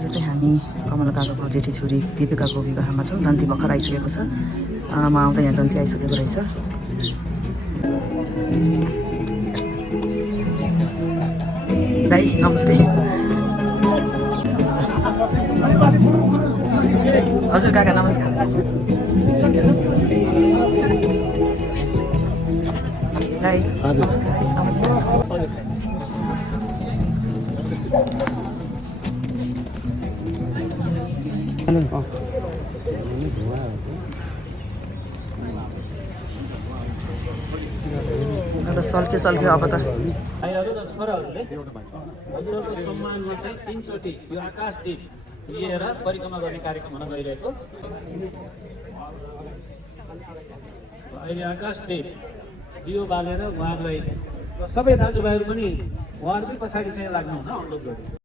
आज चाहिँ हामी कमल काकाको जेठी छोरी दीपिकाको विवाहमा छौँ। जन्ती भर्खर आइसकेको छ। म आउँदा यहाँ जन्ती आइसकेको रहेछ। दाइ नमस्ते। हजुर काका नमस्कार। दाइ नमस्कार। नमस्कार। सल्क्यो अब त हजुरहरूको सम्मानमा चाहिँ 3 चोटि यो आकाशदीप लिएर परिक्रमा गर्ने कार्यक्रम हुन गइरहेको। अहिले आकाशदीप दियो बालेर उहाँहरूलाई सबै दाजुभाइहरू पनि उहाँहरूकै पछाडि चाहिँ लाग्नुहुन अनुरोध गर्छु।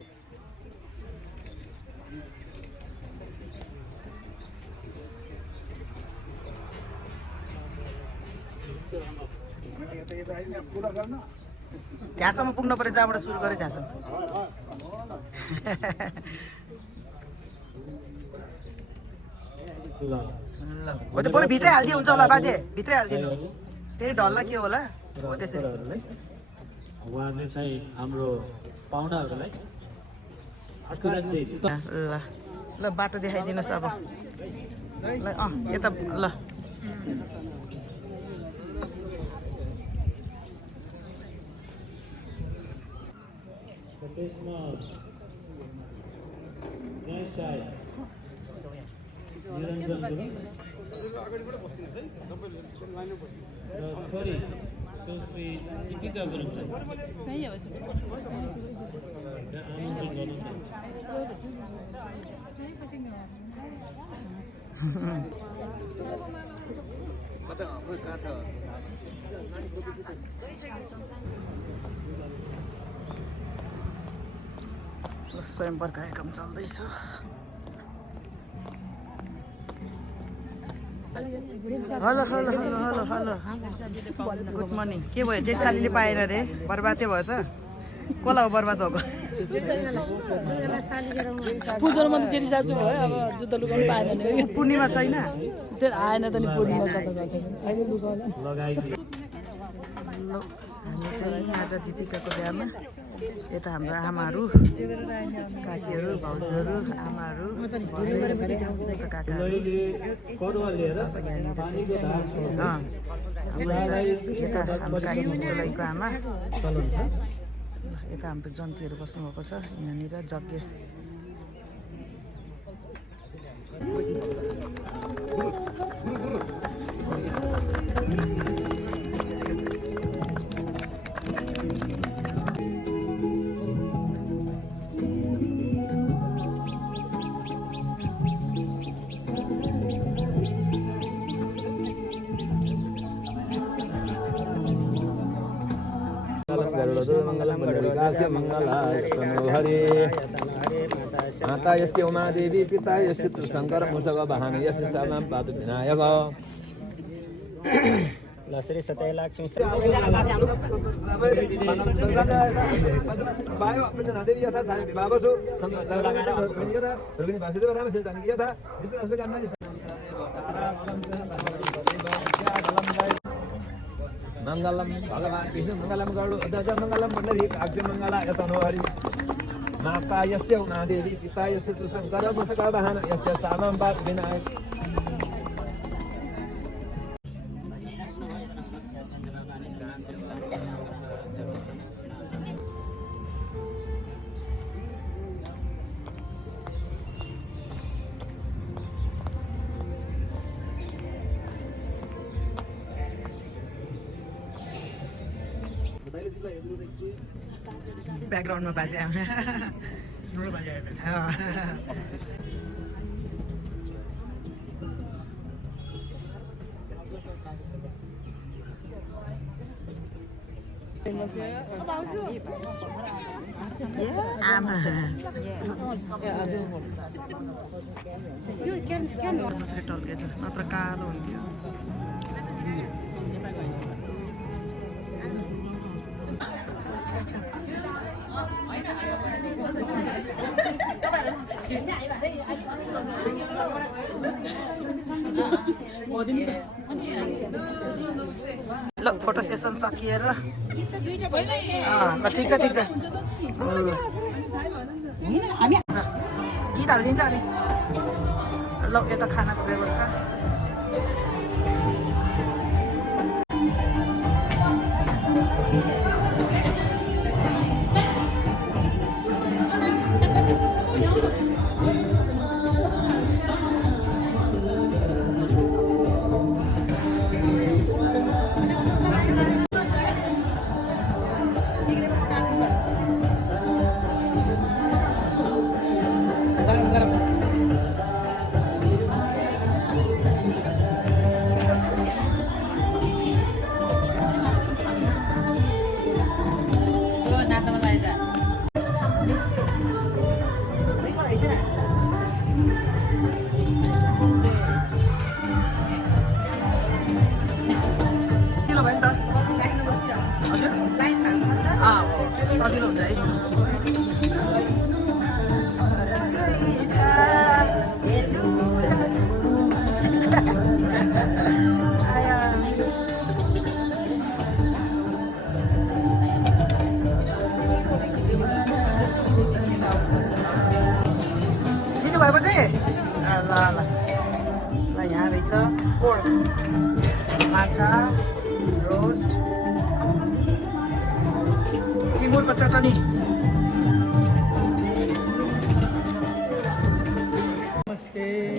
त्यहाँसम्म पुग्नु पर्यो जहाँबाट सुरु गरेँ त्यहाँसम्म। ल हो त्यो बरु भित्रै हालिदियो हुन्छ होला बाजे, भित्रै हालिदिनु। फेरि ढल्ला के होला हो त्यसरी। उहाँले चाहिँ हाम्रो पाहुनाहरूलाई ल ल बाटो देखाइदिनुहोस् अब। ल यता ल त्यसमा न्याय निरञ्जन र छोरी सुश्री दीपिका गुरुङलाई आमन्त्रण गर्न स्वयंवर कार्यक्रम चल्दैछ। Hello hello hello hello hello good morning. के भयो जेठसालीले पाएन रे? बर्बादै भएछ। कसलाई हो बर्बाद भएको? पूजामा त जेठी सासू भयो। अब जुत्ता लुगाउनु पाएन नि। पूर्णिमा छैन त्यो आएन त नि पूर्णिमा कता जान्छ। हामी चाहिँ आज दिपिकाको बिहामा यता हाम्रो आमाहरू काकीहरू भाउजूहरू आमाहरू काकाहरू यता हाम्रो काकीको आमा यता हाम्रो जन्तीहरू बस्नुभएको छ। यहाँनिर यज्ञ माता यस्य उमादेवी पिता यस्य शङ्कर मुषक वाहन यस्य सर्वं पातु विनायक। श्री सत्यलक्ष्मी मंगलम भगवान विष्णु मंगलम गरुड़ ध्वज मंगलम मंडली काक्ष मंगलाय तनोहरि। माता यस्य उमादेवी पिता यस्य शङ्कर मुषक वाहन यस्य सर्वं पातु विनायक। ब्याकग्राउन्डमा बाजे आमा कसरी टल्केछ नत्र कालो हुन्थ्यो। ल फोटो सेसन सकिएर ठिक छ ठिक छ गीत हालिदिन्छ अनि ल यता खानाको व्यवस्था सजिलो हुन्छ है लिनुभएको चाहिँ ल ल ल यहाँ रहेछ पोर्क माछा रोस्ट टिमुरको चटनी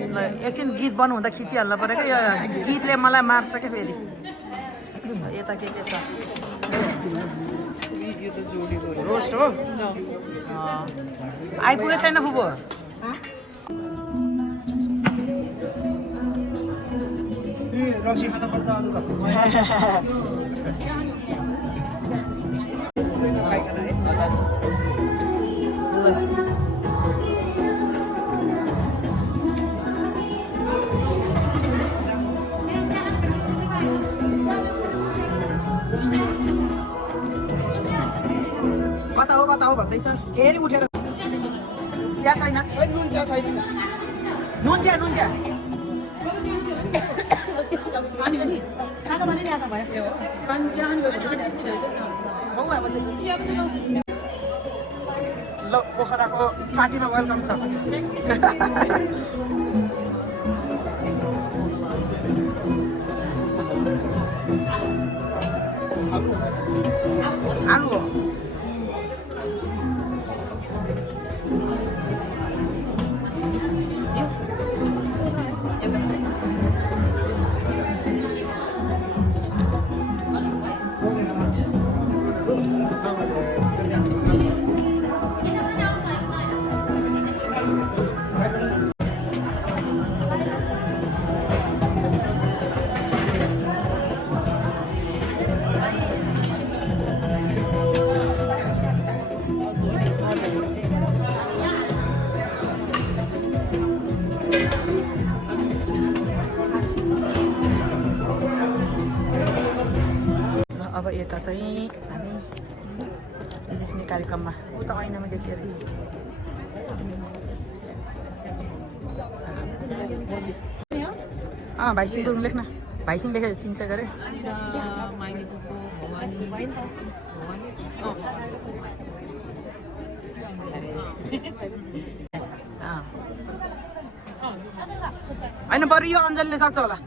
ल एकछिन गीत बन्द हुँदा खिचिहाल्नु पऱ्यो क्या यो गीतले मलाई मार्छ क्या फेरि यता के छ रोस्ट हो आइपुगेको छैन फुपू रक्सी खान पर्छ अरू त कता हो भन्दैछ फेरि उठेर चिया छैन नुन चिया छैन नुन चिया ल पोखराको पार्टीमा वेलकम छ आलु हो अब यता चाहिँ हामी लेख्ने कार्यक्रममा उता ऐनामा लेखिएर छ भाइसिङ दुर्नु लेख्न भाइसिङ लेखेर चिन्छ गरे होइन बरु यो अञ्जलीले सक्छ होला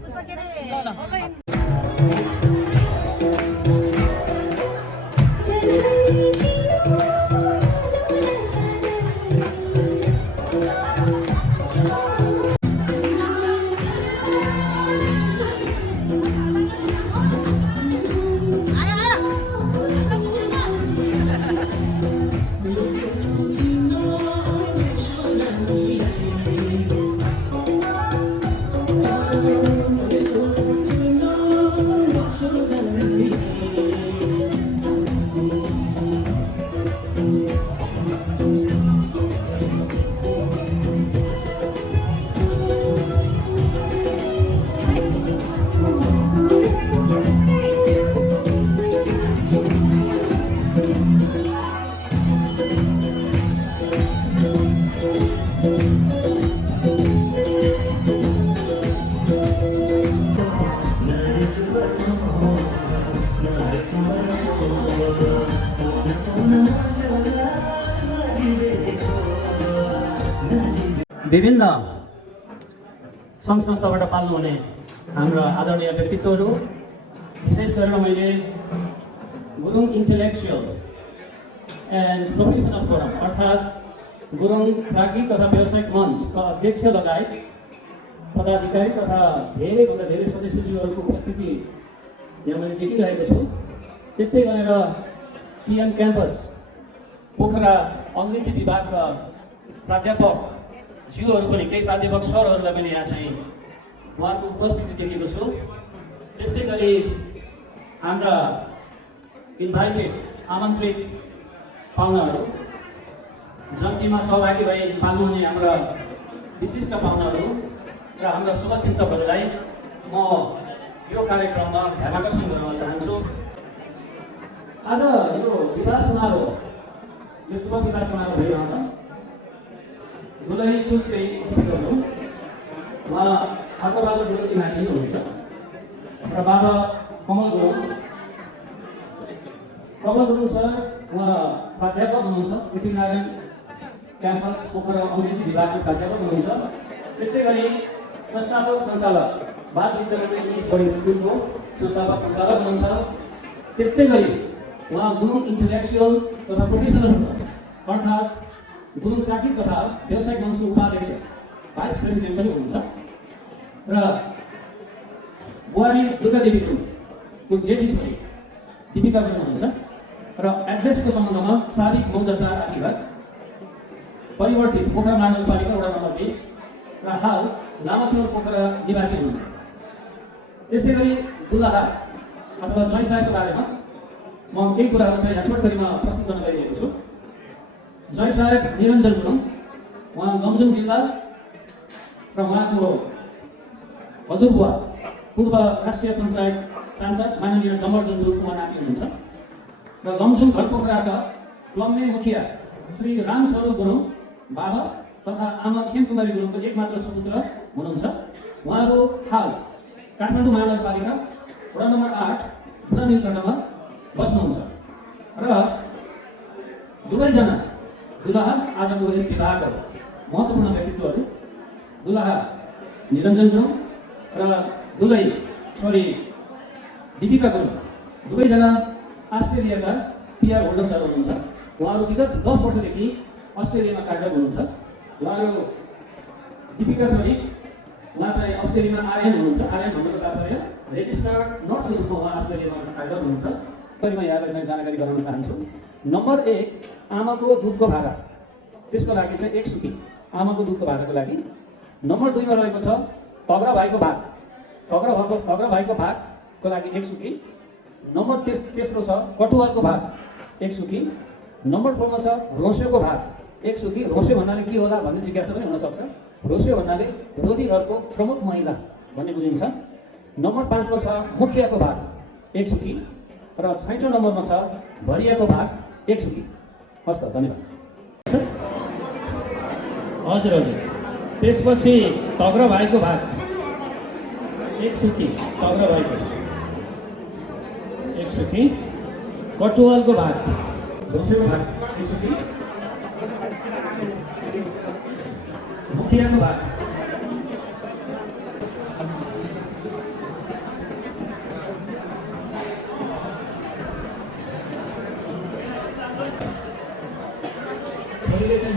विभिन्न सङ्घ संस्थाबाट पाल्नुहुने हाम्रा आदरणीय व्यक्तित्वहरू, विशेष गरेर मैले Gurung intellectual and professional forum अर्थात् गुरुङ प्राज्ञिक तथा व्यावसायिक मञ्चका अध्यक्ष लगायत पदाधिकारी तथा धेरैभन्दा धेरै सदस्यज्यूहरूको उपस्थिति यहाँ मैले देखिरहेको छु। त्यस्तै गरेर पिएम क्याम्पस पोखरा अङ्ग्रेजी विभागका प्राध्यापक ज्यूहरू पनि, केही प्राध्यापक सरहरूलाई पनि यहाँ चाहिँ उहाँको उपस्थिति देखेको छु। त्यस्तै गरी हाम्रा इन्भाइटेड आमन्त्रित पाहुनाहरू, जन्तीमा सहभागी भई पाल्नुहुने हाम्रा विशिष्ट पाहुनाहरू र हाम्रा शुभचिन्तकहरूलाई म यो कार्यक्रममा ध्यानाकर्षण गर्न चाहन्छु। आज यो विवाह समारोह, यो शुभ विवाह समारोह भइरहँदा दुलही सुश्री हुनु, उहाँ आत्मबाबा गुरुङकी माथि हुनुहुन्छ र बाबा कमल गुरुङ सर उहाँ प्राध्यापक हुनुहुन्छ, पृथ्वीनारायण क्याम्पस पोखरा अङ्ग्रेजी विभागको प्राध्यापक हुनुहुन्छ। त्यस्तै गरी संस्थापक सञ्चालक बाल विद्यालय इङ्ग्लिस बोर्डिङ स्कुलको संस्थापक सञ्चालक हुनुहुन्छ। त्यस्तै गरी उहाँ गुरुङ इन्टेलेक्चुअल तथा प्रोफेसनल अर्थात् गुरुङ प्राज्ञिक तथा व्यावसायिक मञ्चको उपाध्यक्ष भाइस प्रेसिडेन्ट पनि हुनुहुन्छ र बुहारी दुर्गादेवी गुरुङको जेठी छोरी दीपिका गुरुङ हुनुहुन्छ र एड्रेसको सम्बन्धमा सारिक मौजाचार आदिवार परिवर्तित पोखरा महानगरपालिका वडा नम्बर 20 र हाल लामाचौर पोखरा निवासी हुनुहुन्छ। त्यस्तै गरी दुलाहा अथवा ज्वाइँ साहेबको बारेमा म केही कुराहरू चाहिँ यहाँ छोटकरीमा प्रस्तुत गर्न गइरहेको छु। ज्वाइँ साहेब निरञ्जन गुरुङ, उहाँ लमजुङ जिल्ला र उहाँको हजुरबुवा पूर्व राष्ट्रिय पञ्चायत सांसद माननीय डम्बरजन गुरुङको उहाँ नाति हुनुहुन्छ र लमजुङ घरपोखराका क्लम्मे मुखिया श्री रामस्वरूप गुरुङ बाबा तथा आमा खेमकुमारी गुरुङको एकमात्र सुपुत्र हुनुहुन्छ। उहाँहरू हाल काठमाडौँ महानगरपालिका वडा नम्बर 8 पुरा नीलकण्ठमा बस्नुहुन्छ र दुवैजना दुलाहा आजको यस विवाहको महत्त्वपूर्ण व्यक्तित्वहरू दुलाहा निरञ्जन गुरुङ र दुलै छोरी दीपिका गुरुङ दुवैजना अस्ट्रेलियाका पिआर होल्डर्सहरू हुनुहुन्छ। उहाँहरू विगत 10 वर्षदेखि अस्ट्रेलियामा कार्यरत हुनुहुन्छ। उहाँहरू दीपिका छोरी उहाँ चाहिँ अस्ट्रेलियामा आर्यन हुनुहुन्छ। आर्यन भन्नुको तात्पर्य रेजिस्टर्ड नर्सको रूपमा उहाँ अस्ट्रेलियामा कार्यरत हुनुहुन्छ। म यहाँलाई चाहिँ जानकारी गराउन चाहन्छु। नम्बर 1 आमाको दुधको भाडा, त्यसको लागि चाहिँ 1 सुकी आमाको दुधको भाडाको लागि। नम्बर 2 मा रहेको छ तग्रा भाइको भाग, तग्रा भाइको भागको लागि 1 सुकी। नम्बर तेस्रो छ कटुवालको भाग 1 सुकी। नम्बर 4 मा छ रोसेको भाग 1 सुकी। रोसे भन्नाले के होला भन्ने जिज्ञासा पनि हुनसक्छ। रोसे भन्नाले रोधीहरूको प्रमुख महिला भन्ने बुझिन्छ। नम्बर 5 मा छ मुखियाको भाग 1 सुकी र 6औं नम्बरमा छ भरियाको भाग 1 सुकी। हस् त, धन्यवाद। हजुर हजुर। त्यसपछि तग्रा भाइको भाग 1 सुकी, तग्रा भाइको 1 सुकी। कटुवालको भाग, रोसेको भाग 1 सुकी। मुखियाको भाग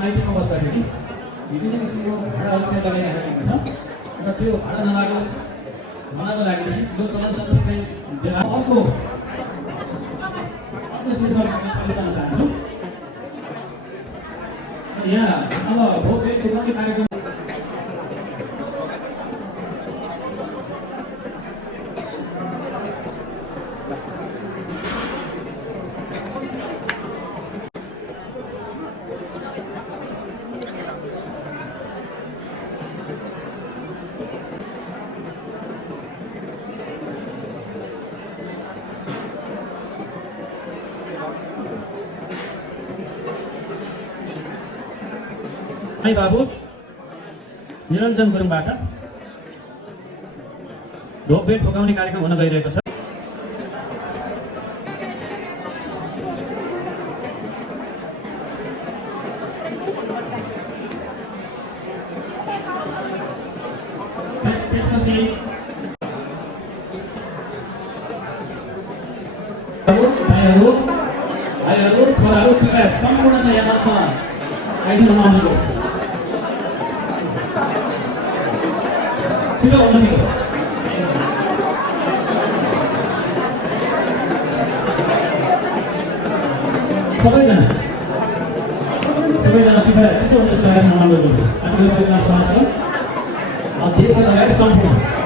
माइतीमा बस्दाखेरि विभिन्न किसिमको भाडाहरू चाहिँ लगाइराखेको छ र त्यो भाडा नलागोस् भन्नको लागि चाहिँ यो चलनचल्ती चाहिँ अर्को चाहन्छु। यहाँ अब भोटको कार्यक्रम भाइ बाबु निरञ्जन गुरुङबाट ढोकभेट ठोकाउने कार्यक्रम हुन गइरहेको छ। त्यसपछि भाइहरू छोराहरू कृपया सम्पूर्ण चाहिँ यहाँ मञ्चमा आइदिनु नआउनु छिटो आउनु सबैजना कृपया छिटो हुनेछ लगाएर नआउनु हामी यो क्लास समाज अध्यक्ष लगायत सम्पूर्ण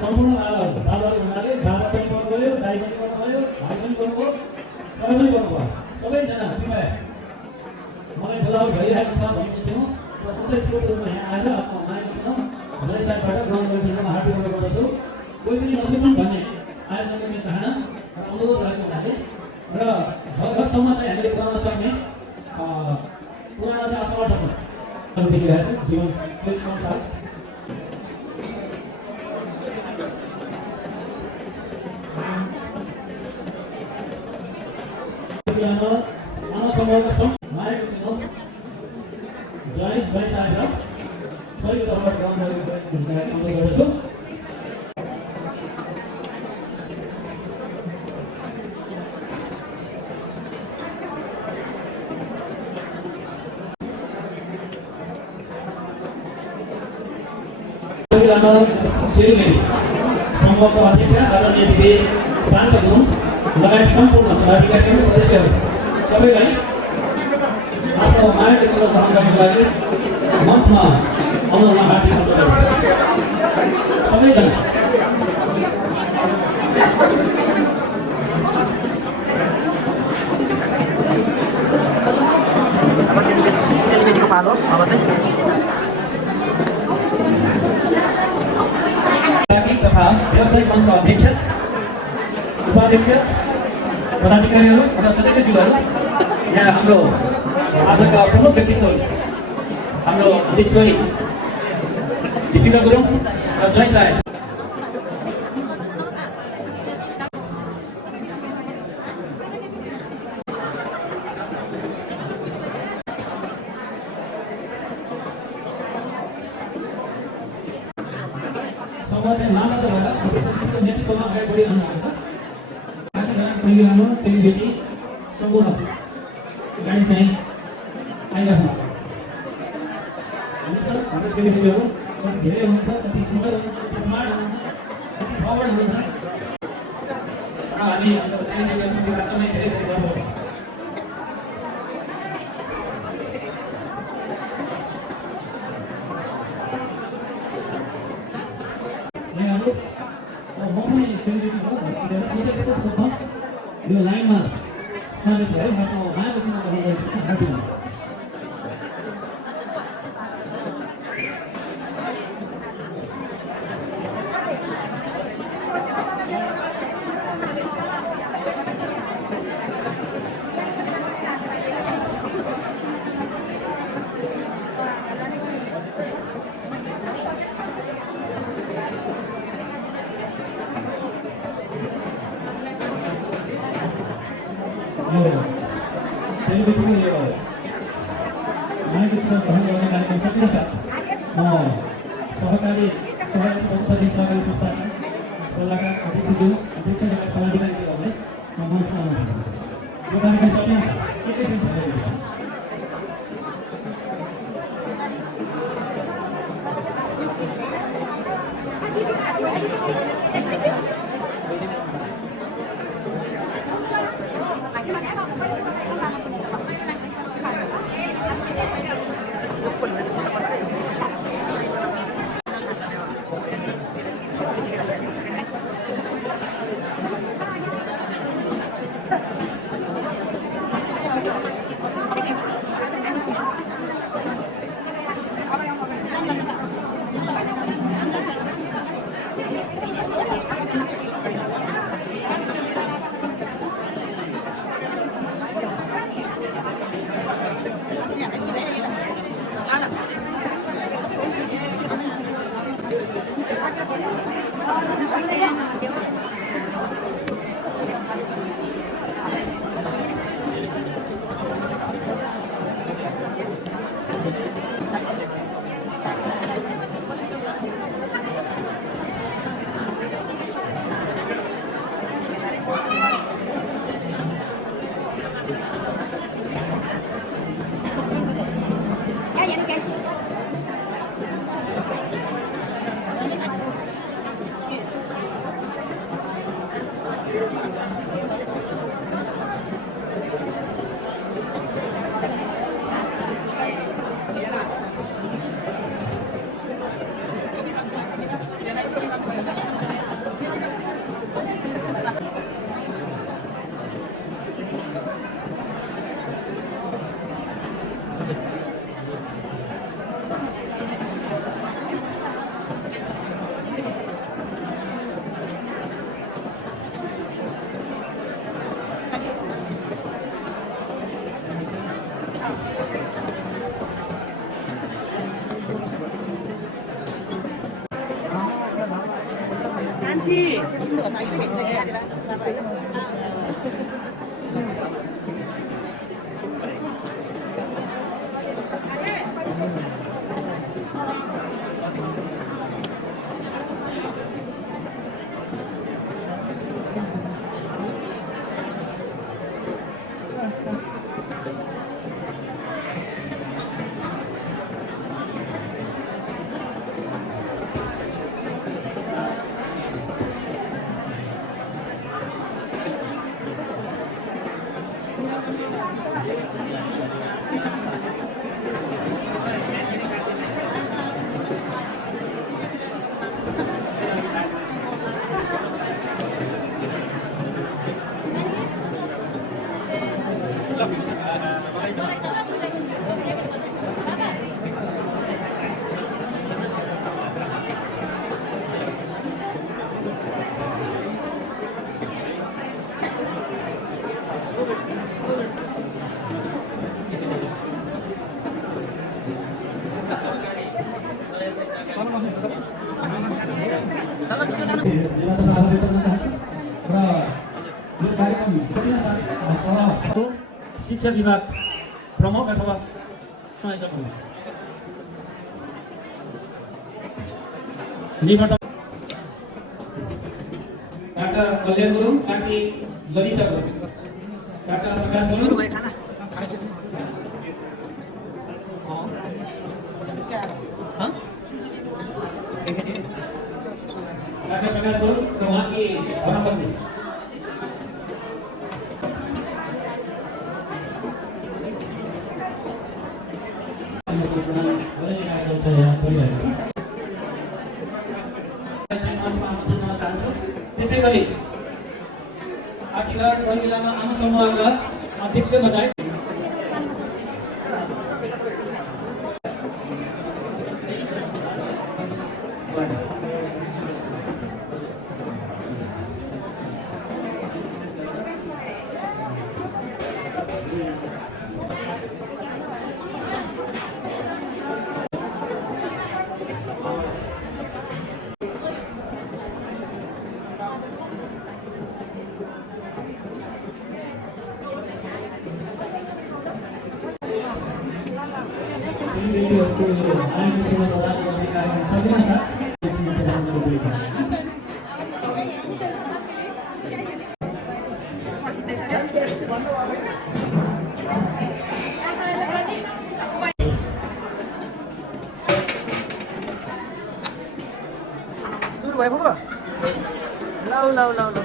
सम्पूर्ण बाबाहरू हुनाले बाबा पनि गर्नुभयो दाइ पनि गर्नुभयो भाइ पनि गर्नुभयो सबै पनि गर्नुभयो सबैजना कृपया मलाई बोलाउ भइरहेको छ भन्ने थियौँ र सबै स्रोतहरूमा यहाँ आएर मानिससँग धेरै साइडबाट ग्राउन्ड गरिदिनुमा हार्दिक अनुरोध गर्दछु कोही पनि नसुनौँ भन्ने आयोजन गर्ने चाहना र अनुरोध राख्नु हुनाले र घर घरसम्म चाहिँ हामीले पुऱ्याउन सक्ने पुरानो चाहिँ असमर्थ छ देखिरहेको छु जीवन त्यस संसार मानव समूहका मायाको जय जय साहेब सबै तर्फबाट अनुरोध गर्दछु समूहको अध्यक्ष आदरणीय दिदी शान्त गुरुङ लगायत सम्पूर्ण पदाधिकारी सदस्यहरू सबैलाई आफ्नो मायाको सेवा ग्रहण गर्नको लागि मञ्चमा आउन हार्दिक अनुरोध सबैजना चेलीबेटीको पालो अब चाहिँ तथा व्यावसायिक मञ्च अध्यक्ष उपाध्यक्ष पदाधिकारीहरू तथा सदस्यज्यूहरू यहाँ हाम्रो आजका प्रमुख व्यक्तित्वहरू हाम्रो अध्यक्ष दीपिका गुरुङ र जय साहेब नेतृत्वमा अगाडि बढिरहनु भएको छ सेलिब्रेटी सम्पूर्ण गाडी चाहिँ आइरहेको हाम्रो सेलिब्रेटीहरू धेरै हुनुहुन्छ कति सुन्दर हुनुहुन्छ कति स्मार्ट हुनुहुन्छ कति फरवर्ड हुनुहुन्छ र हामी हाम्रो सेलिब्रेटीहरूको वास्तवमै धेरै धेरै गर्व छ यो लाइनमा सन्देश है आफ्नो मायाको चिन्ह गर्नु हार्दिक सहकारी सहकारी संस्था सोलाका अध्यक्षज्यू अध्यक्ष तथा पदाधिकारीहरूलाई मञ्चमा आउनुहुन्छ यो कार्यक्रम सबै एकैछिन भइरहेको छ 간치. शिक्षा विभाग प्रमुख अथवा संयोजक हुनु काका कल्याण गुरुङ काकी ललिता गुरुङ काका प्रकाश सुरु भयो खाना काका प्रकाश गुरुङ र उहाँकी धर्मपत्नी त्यसै गरी आशीर्वाद महिलामा आम समूहका अध्यक्ष लगायत सुरु भयो बुबा लौ लौ लौ लौ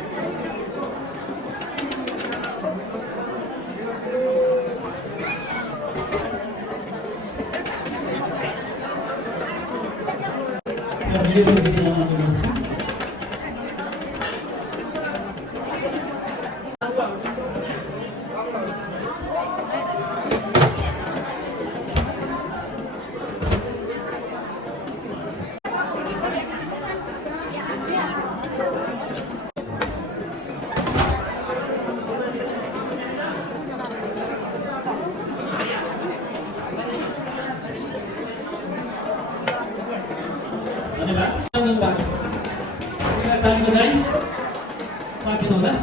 धन्यवाद होला।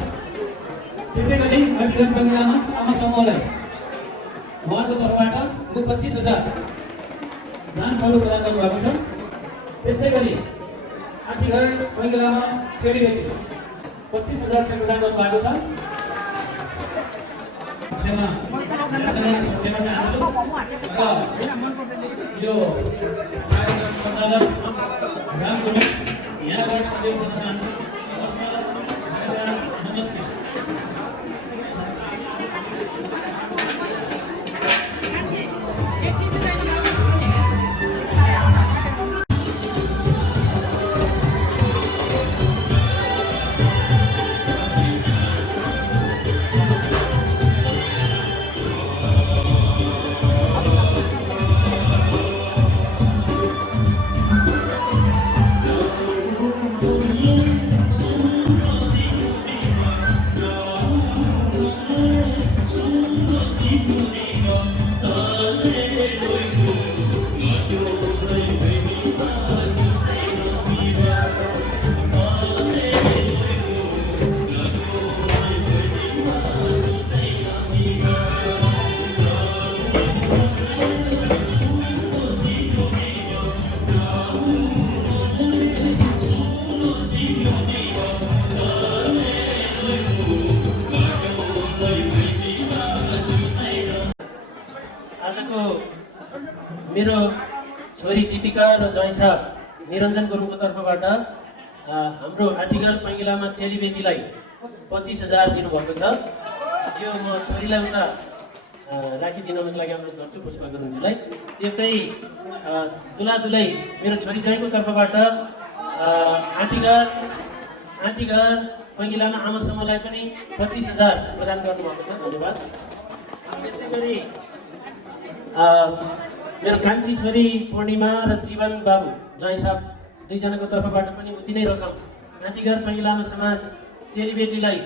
त्यसै गरी आठीघर पङ्गिलामा आमा समूहलाई उहाँको तर्फबाट रु 25,000 दान स्वरूप प्रदान गर्नुभएको छ। त्यसै गरी आठीघर पङ्गिलामा चेलीबेटी 25,000 चाहिँ प्रदान गर्नुभएको छ। सेवा चाहन्छु यो कार्यक्रम सञ्चालक राम गुरुङ यहाँबाट अझै भन्न चाहन्छु। नमस्ते। मेरो छोरी दीपिका र ज्वाइँ साहब निरञ्जन गुरुङको तर्फबाट हाम्रो आठीघर पङ्गिलामा चेलीबेटीलाई 25,000 दिनुभएको छ। यो म छोरीलाई उता राखिदिनको लागि अनुरोध गर्छु पुष्पा गुरुङजीलाई। त्यस्तै दुलादुलै मेरो छोरी ज्वाइँको तर्फबाट आठीघर पङ्गिलामा आमा समूहलाई पनि 25,000 प्रदान गर्नुभएको छ। धन्यवाद। त्यसै गरी मेरो कान्छी छोरी पूर्णिमा र जीवन बाबु ज्वाइँ साहब दुईजनाको तर्फबाट पनि उति नै रकम आठीघर पङ्गिलामा समाज चेलीबेटीलाई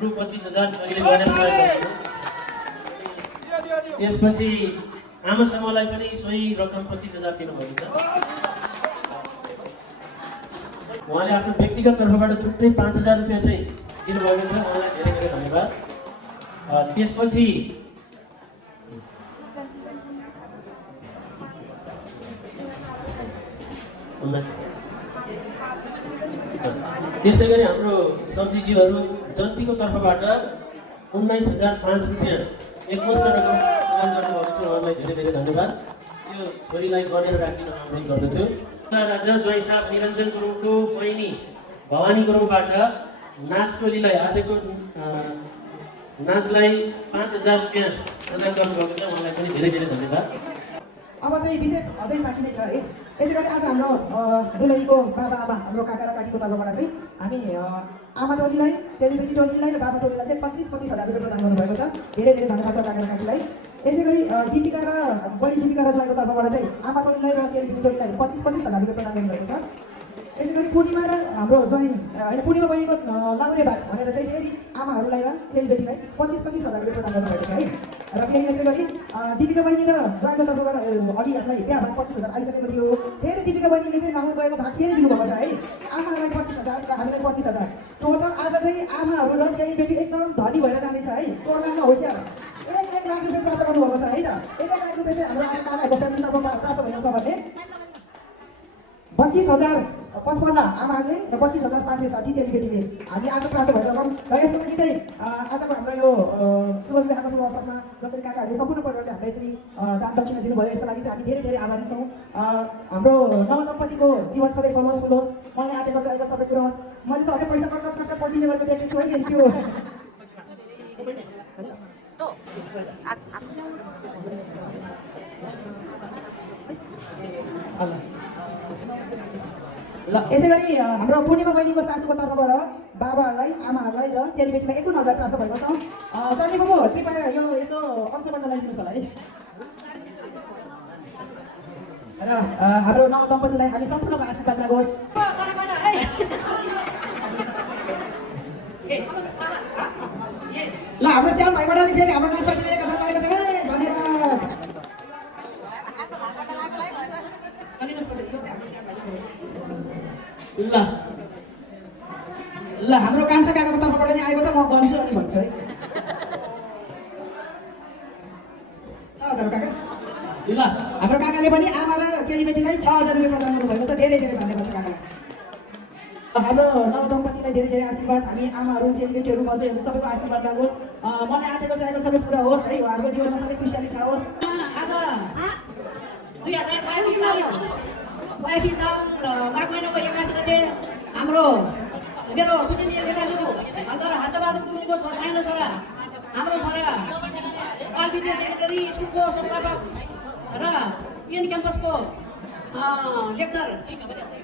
रु 25,000 छोरीले गरेर गएको छ। त्यसपछि आमा समूहलाई पनि सोही रकम 25,000 दिनुभएको छ। उहाँले आफ्नो व्यक्तिगत तर्फबाट छुट्टै 5,000 रुपियाँ चाहिँ दिनुभएको छ। उहाँलाई धेरै धेरै धन्यवाद। त्यसपछि त्यस्तै गरी हाम्रो सब्जीजीहरू जन्तीको तर्फबाट 19,005 रुपियाँ एकमुष्ट रकम प्रदान गर्नुभएको छ। उहाँलाई धेरै धेरै धन्यवाद। यो छोरीलाई गरेर राखिन अनुरोध गर्दछु। राजा ज्वाइँ साहब निरञ्जन गुरुङको बहिनी भवानी गुरुङबाट नाच टोलीलाई आजको नाचलाई 5,000 रुपियाँ प्रदान गर्नुभएको छ। उहाँलाई पनि धेरै धेरै धन्यवाद। अब चाहिँ विशेष अझै बाँकी नै छ है। यसै गरी आज हाम्रो दुलहीको बाबा आमा हाम्रो काका र काकीको तर्फबाट चाहिँ हामी आमा टोलीलाई चेलीबेटी टोलीलाई र बाबा टोलीलाई चाहिँ 25,000 रुपियाँ प्रदान गर्नुभएको छ। धेरै धेरै धन्यवाद छ काका र काकीलाई। यसै गरी दीपिका र बडी दीपिका र ज्वाइँको तर्फबाट चाहिँ आमा टोलीलाई र चेलीबेटी टोलीलाई 25,000 रुपियाँ प्रदान गर्नुभएको छ। यसै गरी पूर्णिमा र हाम्रो ज्वाइँ होइन पूर्णिमा बहिनीको लाउने भाग भनेर चाहिँ फेरि आमाहरूलाई र चेलीबेटीलाई 25,000 रुपियाँ प्रदान गर्नुभएको छ है। र फेरि यसै गरी दीपिका बहिनी र ज्वाइँको तर्फबाट अघिहरूलाई बिहा भाग 25,000 आइसकेको थियो। फेरि दीपिका बहिनीले चाहिँ लाउनु गएको भाग फेरि दिनुभएको छ है। आमाहरूलाई 25,000 र हामीलाई 25,000 टोटल आज चाहिँ आमाहरू र चेलीबेटी एकदम धनी भएर जानेछ है। चोर्लामा होसियार 1 लाख रुपियाँ प्राप्त गर्नुभएको छ है। र 1 लाख रुपियाँ चाहिँ हाम्रो आमाहरूको फ्यामिली तर्फबाट प्राप्त भएको छ भने 32,055 आमाहरूले र 32,560 चेलीबेटीले हामी आज प्राप्त भएको रकम। र यसको लागि चाहिँ आजको हाम्रो यो शुभ विवाहको शुभ अवसरमा जसरी काकाहरूले सम्पूर्ण परिवारले हामीलाई यसरी दान दक्षिणा दिनुभयो यसको लागि चाहिँ हामी धेरै धेरै आभारी छौँ। हाम्रो नवदम्पतिको जीवन सधैँ फलोस् फुलोस्, मलाई आँटेको चाहेको सबै कुरो होस्। मैले त अझै पैसा कट्ट पल्टिने गरेको देखेको छु है। त्यो ल यसै गरी हाम्रो पूर्णिमा बहिनीको सासूको तर्फबाट बाबाहरूलाई आमाहरूलाई र चेलीबेटीलाई 51,000 प्राप्त भएको छ। चण्डी बाबु कृपया यो यसो अंश गर्न लगाइदिनुहोस् होला है। र हाम्रो नवदम्पतिलाई हामी सम्पूर्णको आशीर्वाद लागोस्। ल हाम्रो श्याम भाइबाट नि फेरि हाम्रो नाचपाती लिएका छन् लागेको छ। धन्यवाद। ल हाम्रो कान्छा काकाको तर्फबाट तर्फबाट नि आएको छ म गर्छु अनि भन्छु है 6000 काका ल हाम्रो काकाले पनि आमा र चेलीबेटीलाई 6000 रुपियाँ प्रदान गर्नुभएको छ धेरै धेरै धन्यवाद काका हाम्रो नवदम्पतिलाई धेरै धेरै आशीर्वाद हामी आमाहरू चेलीबेटीहरू मजैहरू सबैको आशीर्वाद लागोस् मलाई आँटेको चाहेको सबै पुरा होस् है उहाँहरूको जीवनमा सबै खुसियाली छाओस् आज 2082 साल माघ महिनाको 21 गते हाम्रो मेरो बुझिने बेटाको अन्तर हातबहादुर गुरुङको सानो छोरा हाम्रो छोरा पाल्पिटिया सेक्रेटरी स्कुलको संस्थापक र पिएन क्याम्पसको लेक्चर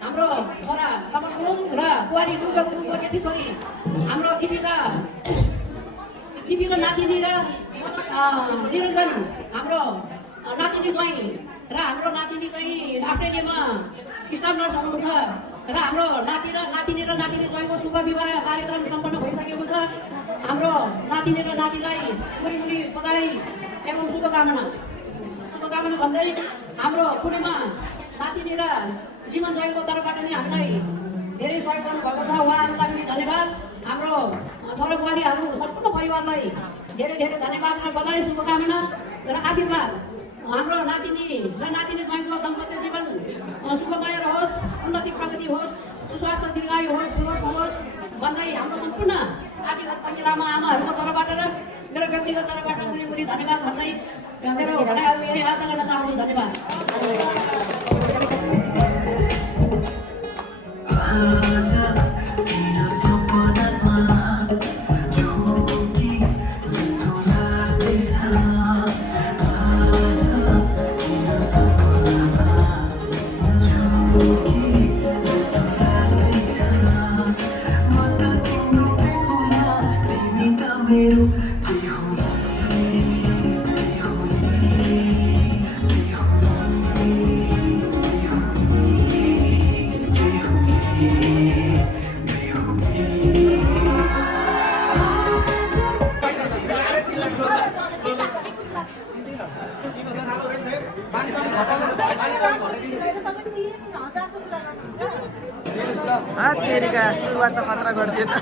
हाम्रो छोरा कमल गुरुङ र बुहारी दुर्गा गुरुङको जेठी छोरी हाम्रो दिपीको नातिनी र निरञ्जन हाम्रो नातिनी ज्वाइँ र हाम्रो नातिनी चाहिँ अस्ट्रेलियामा स्टाफ नर्स हुनुहुन्छ र हाम्रो नातिनी र नातिनी ज्वाइँको शुभ विवाह कार्यक्रम सम्पन्न भइसकेको छ हाम्रो नातिनी र नातिलाई मुरी बधाई एवं शुभकामना भन्दै हाम्रो पूर्णिमा नातिनी र जीवन ज्वाइँको तर्फबाट नै हामीलाई धेरै सहयोग गर्नुभएको छ उहाँहरूलाई पनि धन्यवाद हाम्रो छोरा बुहारीहरू सम्पूर्ण परिवारलाई धेरै धेरै धन्यवाद र बधाई शुभकामना र आशीर्वाद हाम्रो नातिनी र नातिनी ज्वाइँको दाम्पत्य जीवन शुभमय रहोस् उन्नति प्रगति होस् सुस्वास्थ्य दीर्घायु होस् भन्दै हाम्रो सम्पूर्ण आर्थिक परिवारमा आमाहरूको तर्फबाट र मेरो व्यक्तिगत तर्फबाट पनि धन्यवाद भन्दै मेरो भनाइहरू यही आशा गर्न चाहन्छु धन्यवाद तेरिका सुरुवात त खतरा गरिदियो त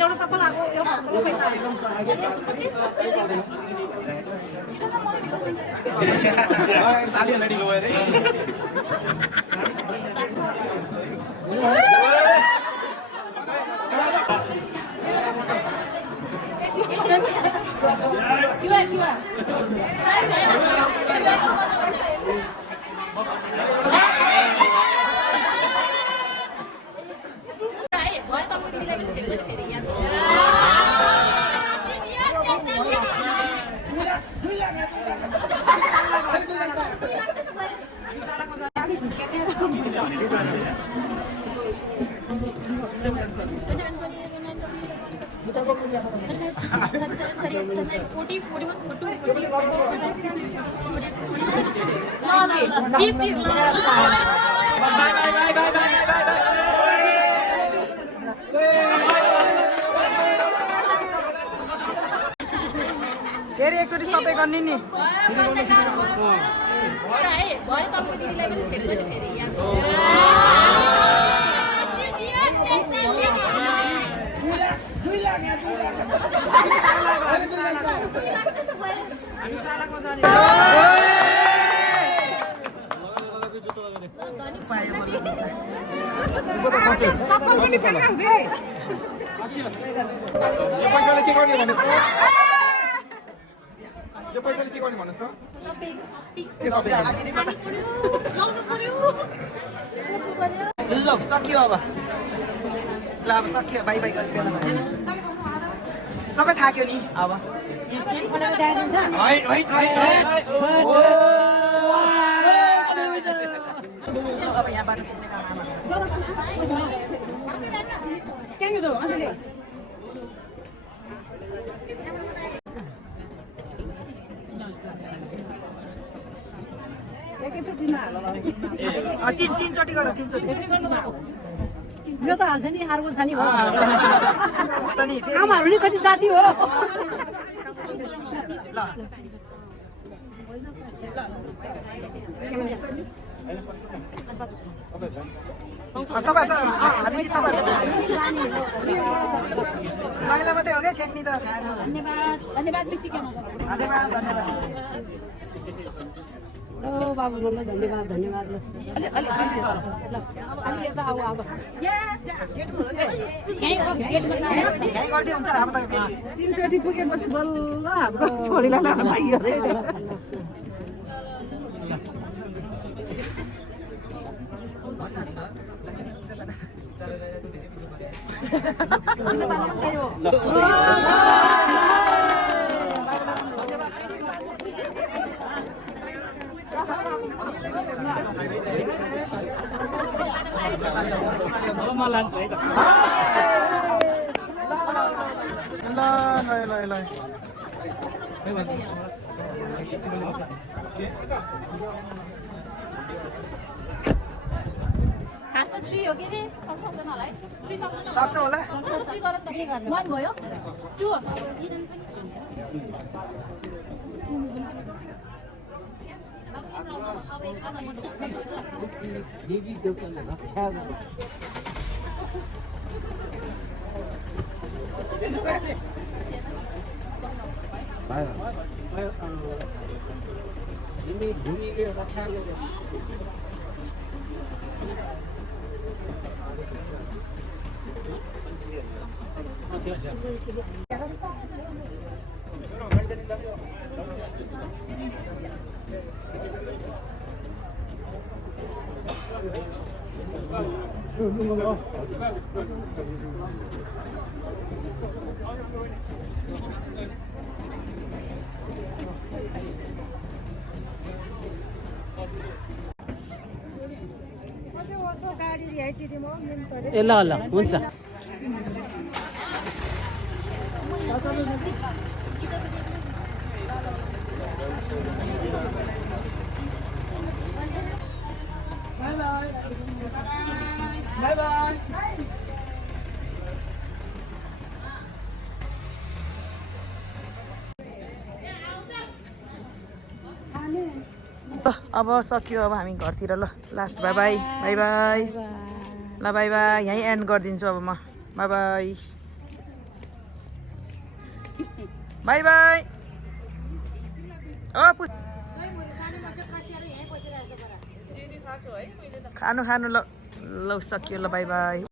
एउटा चप्पल आएको एउटा पैसा आएको फेरि एकचोटि सबै गर्ने नि यो पैसाले के गर्ने भन्नुहोस् त ल सकियो अब ल अब सकियो बाई बाई गर्ने बेला भयो सबै थाक्यो नि अब अब यहाँबाट छिट्ने काम आमा तीनचोटि गर तीनचोटि यो त हाल्छ नि अर्को छ नि हो त नि आमाहरू नि कति जाति हो तपाईँ त हालिसी तपाईँ महिला मात्रै हो क्या छेक्नी त धन्यवाद धन्यवाद बेसी के धन्यवाद धन्यवाद ओ बाबु मलाई धन्यवाद धन्यवाद ल अलि अलि यता आऊ अब यहीँ गर्दै हुन्छ अब त फेरि तीनचोटि पुगेपछि बल्ल हाम्रो छोरीलाई लान पाइयो अरे म लान्छु है त ल ल ल ल खास त 3 हो कि नि सक्दैन होला है 3 सक्दैन सक्छ होला 3 गरौँ त के गर्ने 1 भयो 2 ए ल ल हुन्छ बाई बाई अब सक्यो अब हामी घरतिर ल last by by by by ल बाई बाई यहीँ एन्ड गरिदिन्छु अब म बाई बाई बाई बाई खानु खानु ल ल सक्यो ल बाई बाई